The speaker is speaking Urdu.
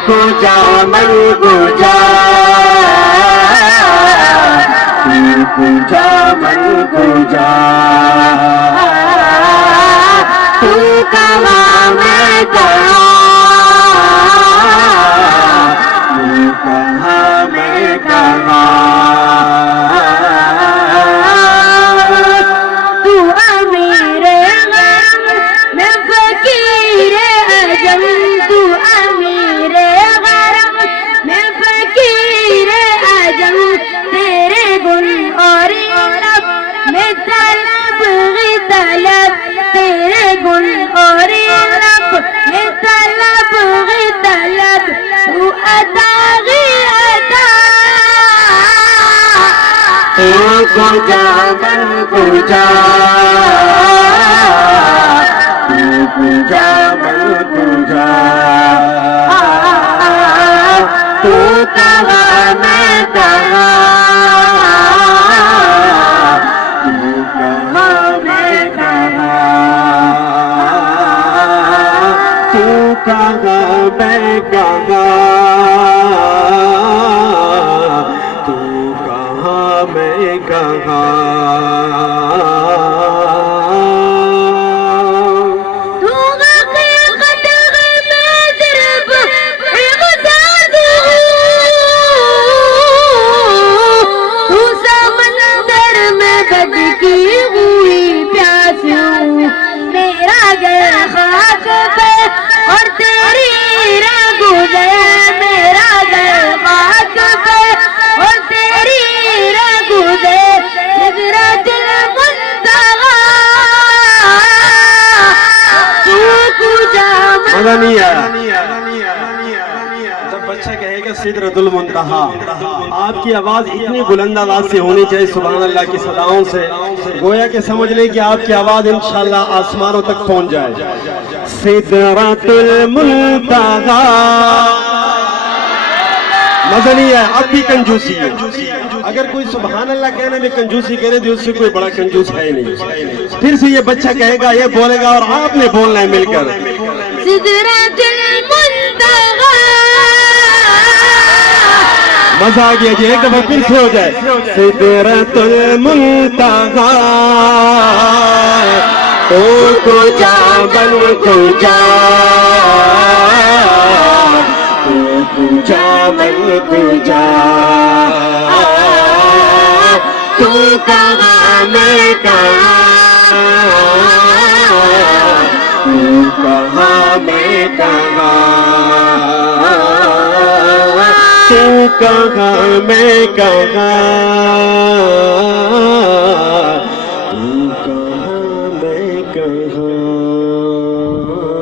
کجا من کجا کجا من کجا تو کہاں میں کہاں تو کہاں میں کہاں تو امیر غرب میں فقیر عجم تو امیر غرب میں فقیر عجم تیرے گن اور رب میں طلب غی طلب تیرے گن اور رب میں طلب غی طلب تو عطا غی عطا تو کجا من کجا تو کجا من کجا تو کہاں میں کہاں تو کہاں میں کہاں تو کہاں میں کہاں تو کہاں میں کہاں اور تیری رنگ گزر میرا دل خاک پہ اور تیری رنگ گزر سدرۃ المنتہا تو کجا مدنیہ جب بچہ کہے گا سدرۃ المنتہا آپ کی آواز اتنی بلند آواز سے ہونی چاہیے سبحان اللہ کی صداؤں سے گویا کہ سمجھ لیں کہ آپ کی آواز انشاءاللہ آسمانوں تک پہنچ جائے سدرۃ المنتہا مزہ نہیں ہے اب بھی کنجوسی ہے اگر کوئی سبحان اللہ کہنے میں کنجوسی کرے تو اس سے کوئی بڑا کنجوس ہے نہیں پھر سے یہ بچہ کہے گا یہ بولے گا اور آپ نے بولنا ہے مل کر سدرۃ المنتہا مزہ آ گیا جی ایک دفعہ پھر سے ہو جائے سدرۃ المنتہا تو کجا من کجا تو کجا من کجا تو کہاں میں کہاں تو کہاں میں کہاں تو کہاں میں کہاں